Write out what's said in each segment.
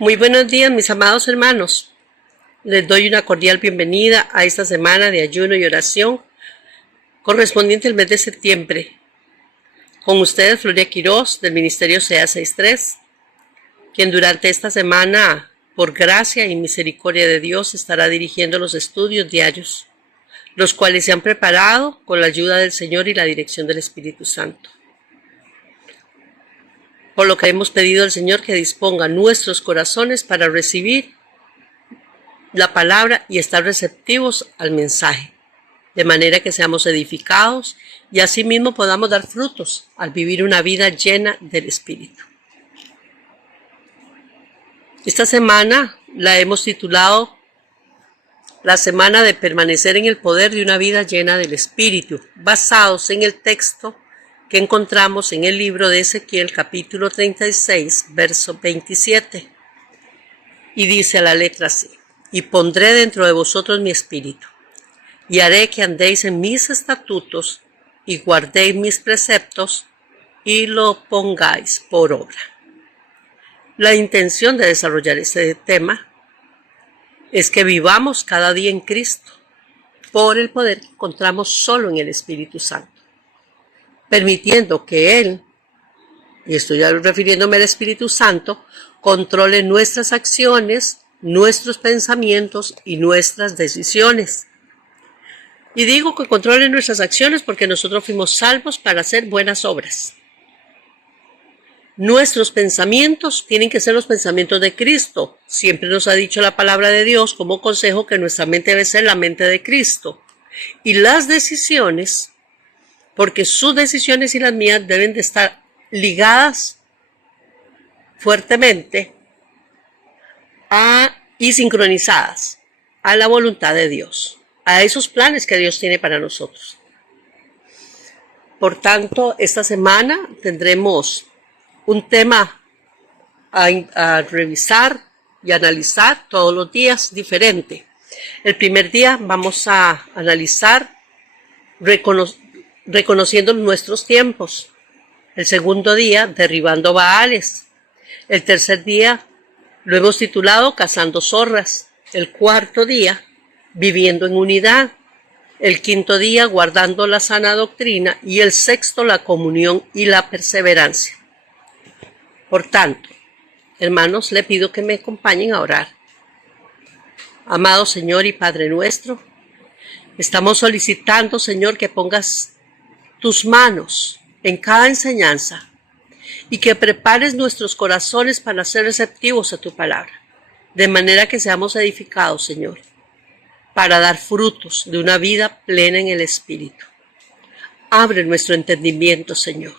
Muy buenos días, mis amados hermanos. Les doy una cordial bienvenida a esta semana de ayuno y oración correspondiente al mes de septiembre. Con ustedes, Floria Quiroz, del Ministerio SEA 63, quien durante esta semana, por gracia y misericordia de Dios, estará dirigiendo los estudios diarios, los cuales se han preparado con la ayuda del Señor y la dirección del Espíritu Santo. Por lo que hemos pedido al Señor que disponga nuestros corazones para recibir la palabra y estar receptivos al mensaje, de manera que seamos edificados y asimismo podamos dar frutos al vivir una vida llena del Espíritu. Esta semana la hemos titulado la semana de permanecer en el poder de una vida llena del Espíritu, basados en el texto que encontramos en el libro de Ezequiel, capítulo 36, verso 27. Y dice a la letra así: y pondré dentro de vosotros mi espíritu, y haré que andéis en mis estatutos, y guardéis mis preceptos, y lo pongáis por obra. La intención de desarrollar este tema es que vivamos cada día en Cristo, por el poder que encontramos solo en el Espíritu Santo, permitiendo que Él, y estoy refiriéndome al Espíritu Santo, controle nuestras acciones, nuestros pensamientos y nuestras decisiones. Y digo que controle nuestras acciones porque nosotros fuimos salvos para hacer buenas obras. Nuestros pensamientos tienen que ser los pensamientos de Cristo. Siempre nos ha dicho la palabra de Dios como consejo que nuestra mente debe ser la mente de Cristo. Y las decisiones, porque sus decisiones y las mías deben de estar ligadas fuertemente y sincronizadas a la voluntad de Dios, a esos planes que Dios tiene para nosotros. Por tanto, esta semana tendremos un tema a revisar y analizar todos los días diferente. El primer día vamos a analizar reconociendo nuestros tiempos. El segundo día, derribando Baales. El tercer día lo hemos titulado Cazando zorras. El cuarto día, viviendo en unidad. El quinto día, guardando la sana doctrina. Y el sexto, la comunión y la perseverancia. Por tanto, hermanos, le pido que me acompañen a orar. Amado Señor y Padre nuestro, estamos solicitando, Señor, que pongas tus manos en cada enseñanza y que prepares nuestros corazones para ser receptivos a tu palabra, de manera que seamos edificados, Señor, para dar frutos de una vida plena en el Espíritu. Abre nuestro entendimiento, Señor,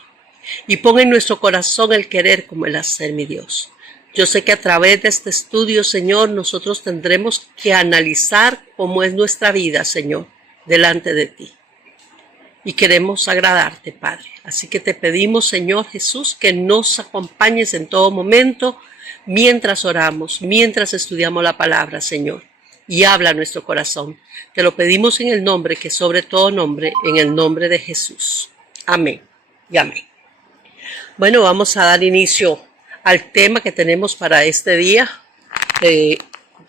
y pon en nuestro corazón el querer como el hacer, mi Dios. Yo sé que a través de este estudio, Señor, nosotros tendremos que analizar cómo es nuestra vida, Señor, delante de ti. Y queremos agradarte, Padre. Así que te pedimos, Señor Jesús, que nos acompañes en todo momento mientras oramos, mientras estudiamos la palabra, Señor. Y habla a nuestro corazón. Te lo pedimos en el nombre que sobre todo nombre, en el nombre de Jesús. Amén y amén. Bueno, vamos a dar inicio al tema que tenemos para este día, que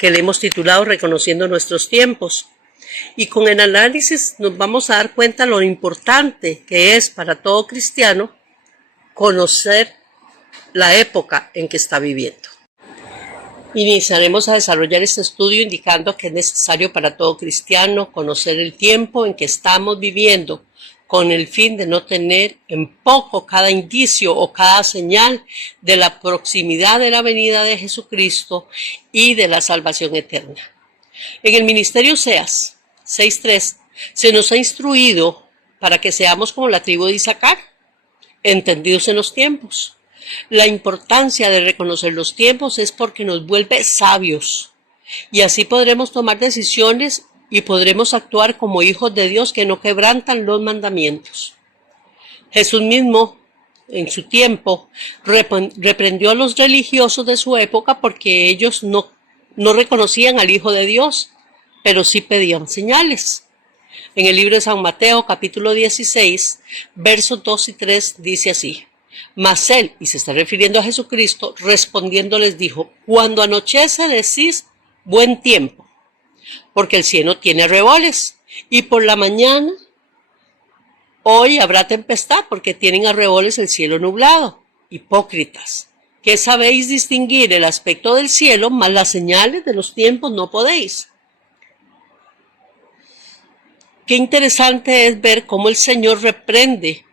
le hemos titulado Reconociendo nuestros tiempos. Y con el análisis nos vamos a dar cuenta lo importante que es para todo cristiano conocer la época en que está viviendo. Iniciaremos a desarrollar este estudio indicando que es necesario para todo cristiano conocer el tiempo en que estamos viviendo, con el fin de no tener en poco cada indicio o cada señal de la proximidad de la venida de Jesucristo y de la salvación eterna. En el Ministerio SEAS 6.3 se nos ha instruido para que seamos como la tribu de Isaacar, entendidos en los tiempos. La importancia de reconocer los tiempos es porque nos vuelve sabios y así podremos tomar decisiones y podremos actuar como hijos de Dios que no quebrantan los mandamientos. Jesús mismo, en su tiempo, reprendió a los religiosos de su época porque ellos no reconocían al Hijo de Dios, pero sí pedían señales. En el libro de San Mateo, capítulo 16, versos 2 y 3, dice así: Mas él, y se está refiriendo a Jesucristo, respondiendo les dijo: cuando anochece decís buen tiempo, porque el cielo tiene arreboles, y por la mañana hoy habrá tempestad, porque tienen arreboles el cielo nublado. Hipócritas, que sabéis distinguir el aspecto del cielo, mas las señales de los tiempos no podéis. Qué interesante es ver cómo el Señor reprende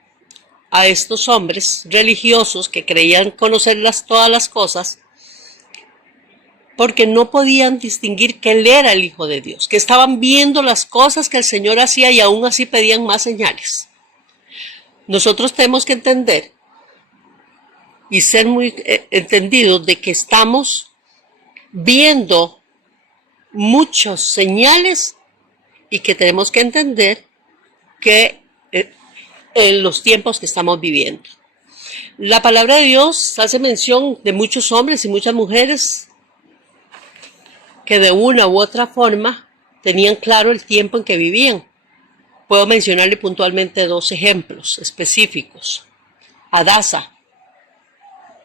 a estos hombres religiosos que creían conocer todas las cosas, porque no podían distinguir que Él era el Hijo de Dios, que estaban viendo las cosas que el Señor hacía y aún así pedían más señales. Nosotros tenemos que entender y ser muy entendidos de que estamos viendo muchas señales y que tenemos que entender que en los tiempos que estamos viviendo. La palabra de Dios hace mención de muchos hombres y muchas mujeres que de una u otra forma tenían claro el tiempo en que vivían. Puedo mencionarle puntualmente 2 ejemplos específicos. Hadasa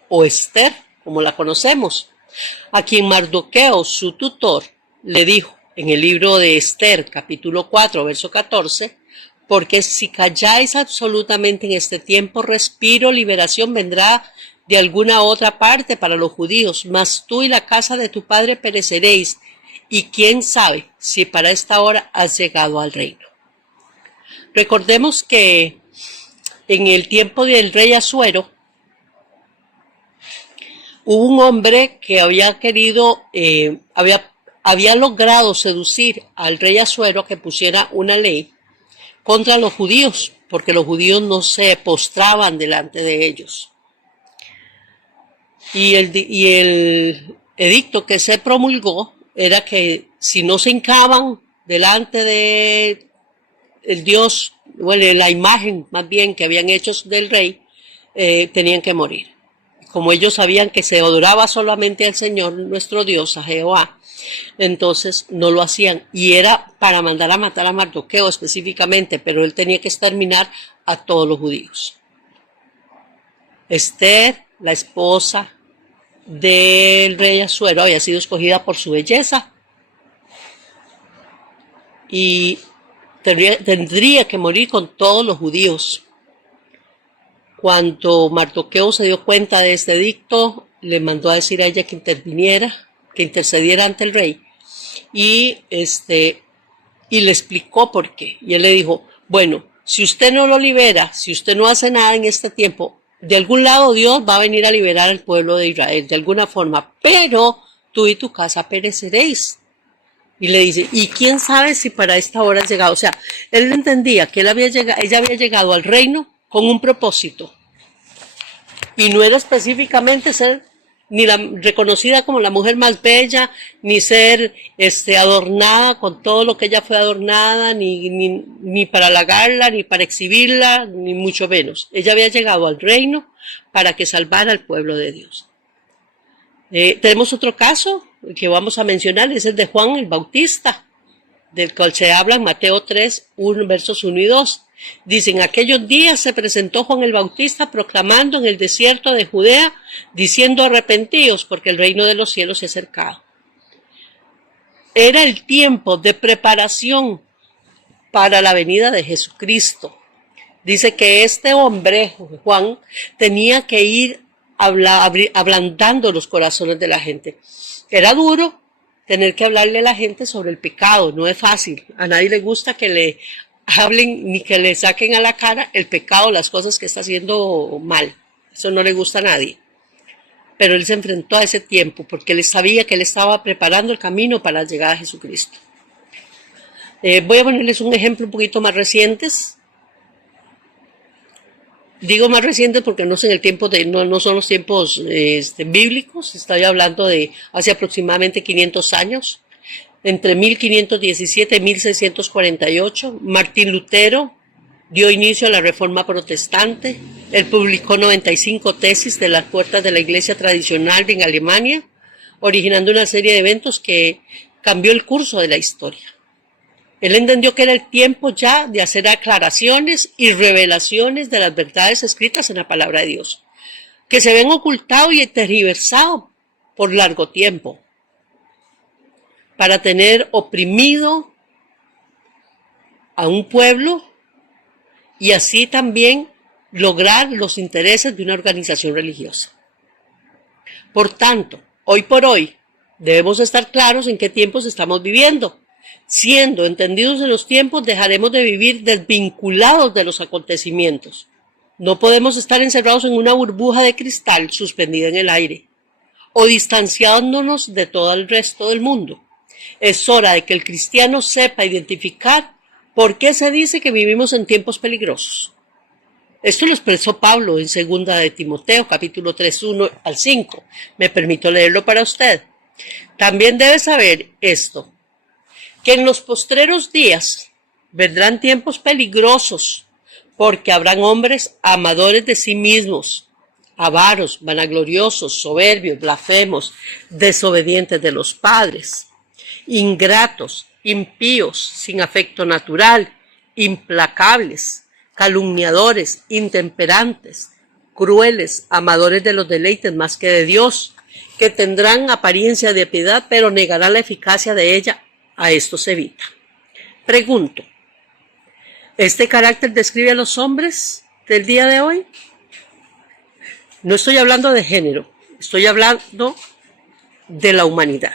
o Esther, como la conocemos, a quien Mardoqueo, su tutor, le dijo en el libro de Esther, capítulo 4, verso 14, porque si calláis absolutamente en este tiempo, respiro, liberación vendrá de alguna otra parte para los judíos, mas tú y la casa de tu padre pereceréis, y quién sabe si para esta hora has llegado al reino. Recordemos que en el tiempo del rey Asuero, hubo un hombre que había querido, había logrado seducir al rey Asuero que pusiera una ley contra los judíos, porque los judíos no se postraban delante de ellos. Y el edicto que se promulgó era que si no se hincaban delante de el Dios, bueno, la imagen más bien que habían hecho del rey, tenían que morir. Como ellos sabían que se adoraba solamente al Señor, nuestro Dios, a Jehová, entonces no lo hacían. Y era para mandar a matar a Mardoqueo específicamente, pero él tenía que exterminar a todos los judíos. Esther, la esposa del rey Asuero, había sido escogida por su belleza y tendría que morir con todos los judíos. Cuando Mardoqueo se dio cuenta de este edicto, le mandó a decir a ella que interviniera, que intercediera ante el rey, y le explicó por qué. Y él le dijo: bueno, si usted no lo libera, si usted no hace nada en este tiempo, de algún lado Dios va a venir a liberar al pueblo de Israel, de alguna forma, pero tú y tu casa pereceréis. Y le dice: ¿y quién sabe si para esta hora has llegado? O sea, él entendía que ella había llegado al reino con un propósito. Y no era específicamente ser ni reconocida como la mujer más bella, ni ser adornada con todo lo que ella fue adornada, ni para halagarla, ni para exhibirla, ni mucho menos. Ella había llegado al reino para que salvara al pueblo de Dios. Tenemos otro caso que vamos a mencionar, es el de Juan el Bautista, del cual se habla en Mateo 3, versos 1 y 2. Dice: en aquellos días se presentó Juan el Bautista proclamando en el desierto de Judea, diciendo: arrepentíos, porque el reino de los cielos se ha acercado. Era el tiempo de preparación para la venida de Jesucristo. Dice que este hombre, Juan, tenía que ir ablandando los corazones de la gente. Era duro tener que hablarle a la gente sobre el pecado, no es fácil. A nadie le gusta que le hablen ni que le saquen a la cara el pecado, las cosas que está haciendo mal. Eso no le gusta a nadie. Pero él se enfrentó a ese tiempo porque él sabía que él estaba preparando el camino para la llegada a Jesucristo. Voy a ponerles un ejemplo un poquito más recientes. Digo más recientes porque no son el tiempo no son los tiempos bíblicos. Estoy hablando de hace aproximadamente 500 años. Entre 1517 y 1648, Martín Lutero dio inicio a la Reforma Protestante. Él publicó 95 tesis de las puertas de la Iglesia tradicional en Alemania, originando una serie de eventos que cambió el curso de la historia. Él entendió que era el tiempo ya de hacer aclaraciones y revelaciones de las verdades escritas en la palabra de Dios, que se ven ocultado y tergiversado por largo tiempo, para tener oprimido a un pueblo y así también lograr los intereses de una organización religiosa. Por tanto, hoy por hoy, debemos estar claros en qué tiempos estamos viviendo. Siendo entendidos en los tiempos, dejaremos de vivir desvinculados de los acontecimientos. No podemos estar encerrados en una burbuja de cristal suspendida en el aire, o distanciándonos de todo el resto del mundo. Es hora de que el cristiano sepa identificar por qué se dice que vivimos en tiempos peligrosos. Esto lo expresó Pablo en 2 de Timoteo, capítulo 3, 1 al 5. Me permito leerlo para usted. También debe saber esto, que en los postreros días vendrán tiempos peligrosos, porque habrán hombres amadores de sí mismos, avaros, vanagloriosos, soberbios, blasfemos, desobedientes de los padres, ingratos, impíos, sin afecto natural, implacables, calumniadores, intemperantes, crueles, amadores de los deleites más que de Dios, que tendrán apariencia de piedad, pero negarán la eficacia de ella. A esto se evita. Pregunto, ¿este carácter describe a los hombres del día de hoy? No estoy hablando de género, estoy hablando de la humanidad.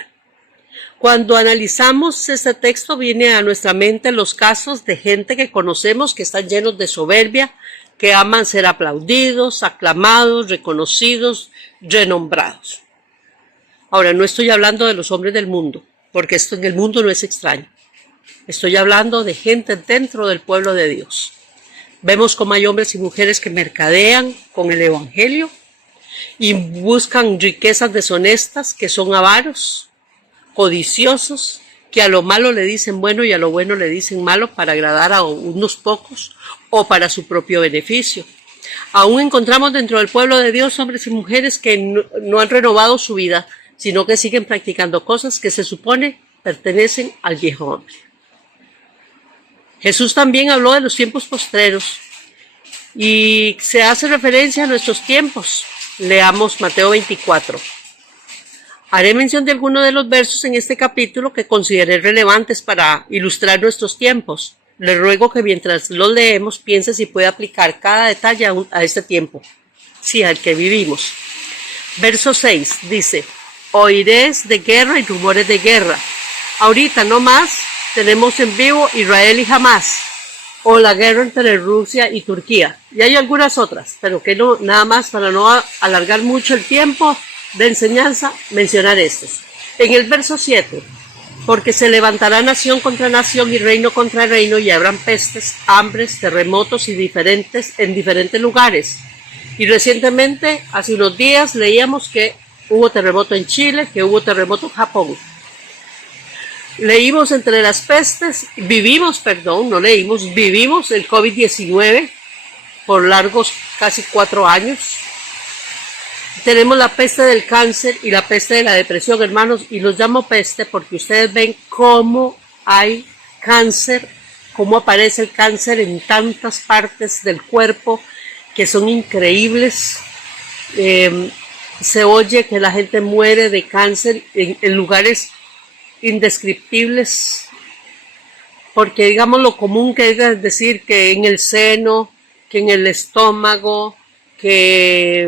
Cuando analizamos este texto, viene a nuestra mente los casos de gente que conocemos que están llenos de soberbia, que aman ser aplaudidos, aclamados, reconocidos, renombrados. Ahora, no estoy hablando de los hombres del mundo, porque esto en el mundo no es extraño. Estoy hablando de gente dentro del pueblo de Dios. Vemos cómo hay hombres y mujeres que mercadean con el evangelio y buscan riquezas deshonestas, que son avaros, codiciosos, que a lo malo le dicen bueno y a lo bueno le dicen malo para agradar a unos pocos o para su propio beneficio. Aún encontramos dentro del pueblo de Dios hombres y mujeres que no han renovado su vida, sino que siguen practicando cosas que se supone pertenecen al viejo hombre. Jesús también habló de los tiempos postreros y se hace referencia a nuestros tiempos. Leamos Mateo 24. Haré mención de algunos de los versos en este capítulo que consideré relevantes para ilustrar nuestros tiempos. Le ruego que mientras los leemos piense si puede aplicar cada detalle a este tiempo, sí, al que vivimos. Verso 6 dice: oiréis de guerra y rumores de guerra. Ahorita no más tenemos en vivo Israel y Hamás, o la guerra entre Rusia y Turquía. Y hay algunas otras, pero que no, nada más para no alargar mucho el tiempo de enseñanza, mencionar estas. En el verso 7, porque se levantará nación contra nación y reino contra reino, y habrán pestes, hambres, terremotos en diferentes lugares. Y recientemente, hace unos días, leíamos que hubo terremoto en Chile, que hubo terremoto en Japón. Vivimos el COVID-19 por largos casi 4 años. Tenemos la peste del cáncer y la peste de la depresión, hermanos, y los llamo peste porque ustedes ven cómo hay cáncer, cómo aparece el cáncer en tantas partes del cuerpo que son increíbles. Se oye que la gente muere de cáncer en lugares indescriptibles, porque digamos lo común que es decir que en el seno, que en el estómago, que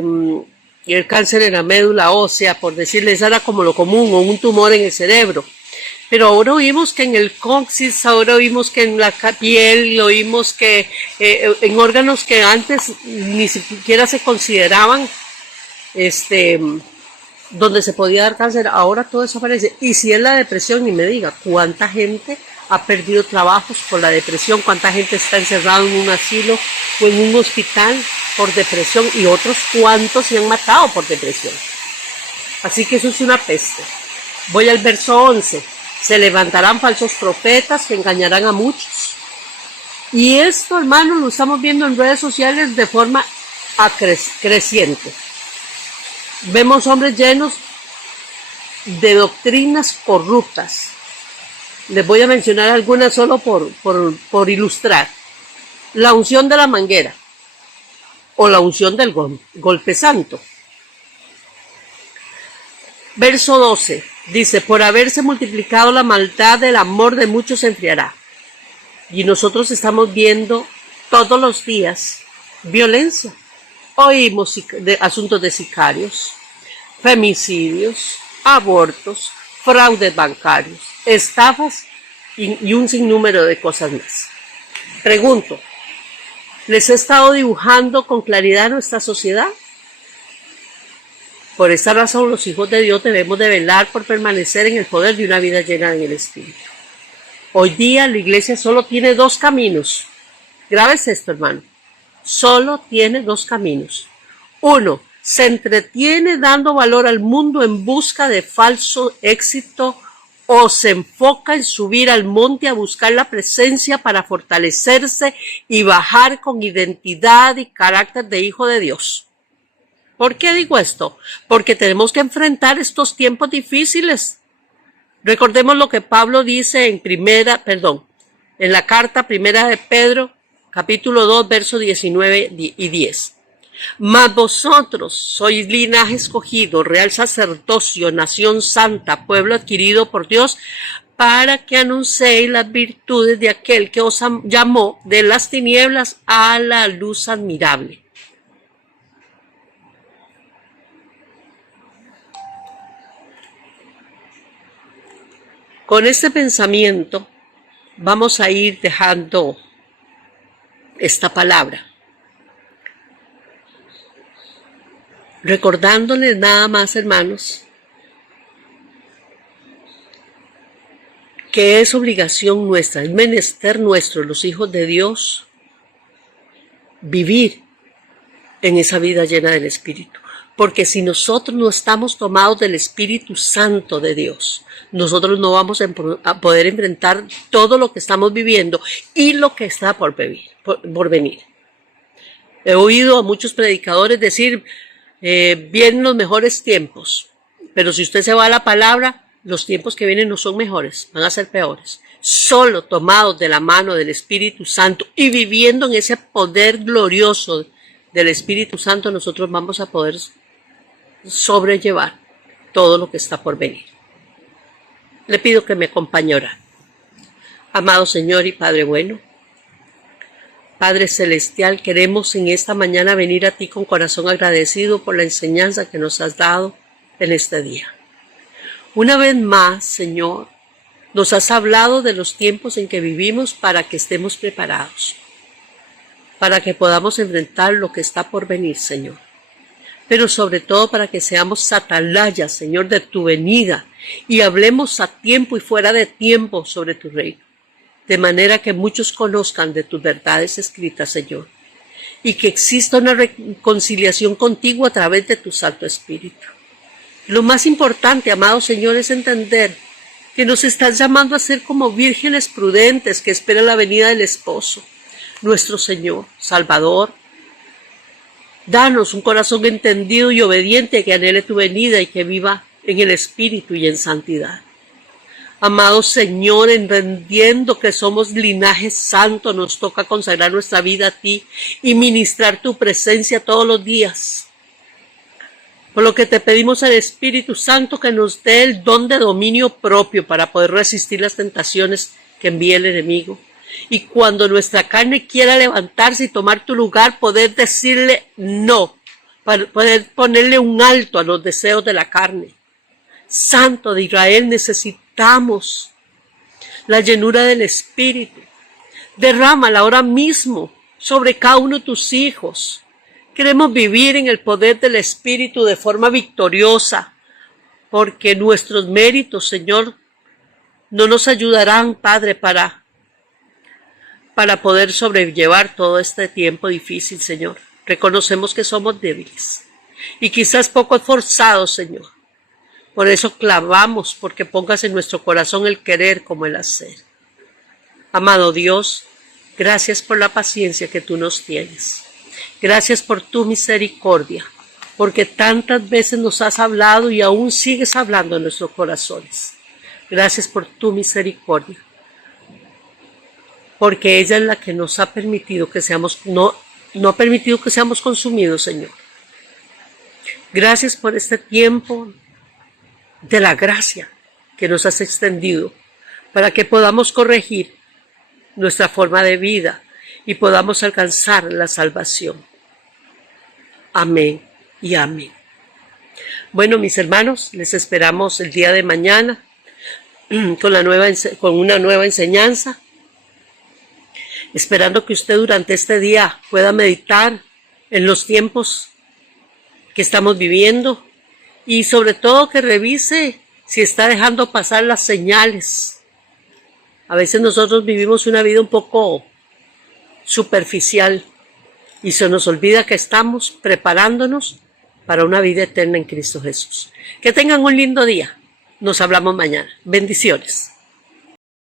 el cáncer en la médula ósea, por decirles, era como lo común, o un tumor en el cerebro. Pero ahora oímos que en el coxis, ahora oímos que en la piel, oímos que en órganos que antes ni siquiera se consideraban donde se podía dar cáncer, ahora todo eso aparece. Y si es la depresión, ni me diga, ¿cuánta gente ha perdido trabajos por la depresión? ¿Cuánta gente está encerrada en un asilo o en un hospital por depresión? Y otros cuántos se han matado por depresión. Así que eso es una peste. Voy al verso 11. Se levantarán falsos profetas que engañarán a muchos. Y esto, hermanos, lo estamos viendo en redes sociales de forma creciente. Vemos hombres llenos de doctrinas corruptas, Les voy a mencionar algunas solo por ilustrar. La unción de la manguera o la unción del golpe santo. Verso 12 dice, por haberse multiplicado la maldad, el amor de muchos se enfriará. Y nosotros estamos viendo todos los días violencia. Oímos de asuntos de sicarios, femicidios, abortos, fraudes bancarios, estafas y un sinnúmero de cosas más. Pregunto, ¿les he estado dibujando con claridad nuestra sociedad? Por esta razón, los hijos de Dios debemos de velar por permanecer en el poder de una vida llena del Espíritu. Hoy día la iglesia solo tiene dos caminos. Grábese esto, hermano. Solo tiene dos caminos. Uno, se entretiene dando valor al mundo en busca de falso éxito o se enfoca en subir al monte a buscar la presencia para fortalecerse y bajar con identidad y carácter de hijo de Dios. ¿Por qué digo esto? Porque tenemos que enfrentar estos tiempos difíciles. Recordemos lo que Pablo dice en la carta primera de Pedro, capítulo 2, versos 19 y 10. Mas vosotros sois linaje escogido, real sacerdocio, nación santa, pueblo adquirido por Dios, para que anunciéis las virtudes de aquel que os llamó de las tinieblas a la luz admirable. Con este pensamiento vamos a ir dejando esta palabra, recordándoles nada más, hermanos, que es obligación nuestra, es menester nuestro, los hijos de Dios, vivir en esa vida llena del Espíritu. Porque si nosotros no estamos tomados del Espíritu Santo de Dios, nosotros no vamos a poder enfrentar todo lo que estamos viviendo y lo que está por venir. He oído a muchos predicadores decir, vienen los mejores tiempos, pero si usted se va a la palabra, los tiempos que vienen no son mejores, van a ser peores. Solo tomados de la mano del Espíritu Santo y viviendo en ese poder glorioso del Espíritu Santo, nosotros vamos a poder sobrellevar todo lo que está por venir. Le pido que me acompañe a orar. Amado Señor y Padre bueno, Padre Celestial, queremos en esta mañana venir a ti con corazón agradecido por la enseñanza que nos has dado en este día. Una vez más, Señor, nos has hablado de los tiempos en que vivimos para que estemos preparados, para que podamos enfrentar lo que está por venir, Señor. Pero sobre todo para que seamos atalayas, Señor, de tu venida y hablemos a tiempo y fuera de tiempo sobre tu reino, de manera que muchos conozcan de tus verdades escritas, Señor, y que exista una reconciliación contigo a través de tu Santo Espíritu. Lo más importante, amado Señor, es entender que nos estás llamando a ser como vírgenes prudentes que esperan la venida del esposo, nuestro Señor, Salvador. Danos un corazón entendido y obediente que anhele tu venida y que viva en el Espíritu y en santidad. Amado Señor, entendiendo que somos linaje santo, nos toca consagrar nuestra vida a ti y ministrar tu presencia todos los días. Por lo que te pedimos al Espíritu Santo que nos dé el don de dominio propio para poder resistir las tentaciones que envía el enemigo. Y cuando nuestra carne quiera levantarse y tomar tu lugar, poder decirle no, para poder ponerle un alto a los deseos de la carne. Santo de Israel, necesitamos la llenura del Espíritu. Derrámala ahora mismo sobre cada uno de tus hijos. Queremos vivir en el poder del Espíritu de forma victoriosa, porque nuestros méritos, Señor, no nos ayudarán, Padre, para poder sobrellevar todo este tiempo difícil, Señor. Reconocemos que somos débiles y quizás poco esforzados, Señor. Por eso clamamos porque pongas en nuestro corazón el querer como el hacer. Amado Dios, gracias por la paciencia que tú nos tienes. Gracias por tu misericordia, porque tantas veces nos has hablado y aún sigues hablando en nuestros corazones. Gracias por tu misericordia, porque ella es la que nos ha permitido que seamos, no ha permitido que seamos consumidos, Señor. Gracias por este tiempo de la gracia que nos has extendido para que podamos corregir nuestra forma de vida y podamos alcanzar la salvación. Amén y amén. Bueno, mis hermanos, les esperamos el día de mañana con una nueva enseñanza, esperando que usted durante este día pueda meditar en los tiempos que estamos viviendo y sobre todo que revise si está dejando pasar las señales. A veces nosotros vivimos una vida un poco superficial y se nos olvida que estamos preparándonos para una vida eterna en Cristo Jesús. Que tengan un lindo día. Nos hablamos mañana. Bendiciones.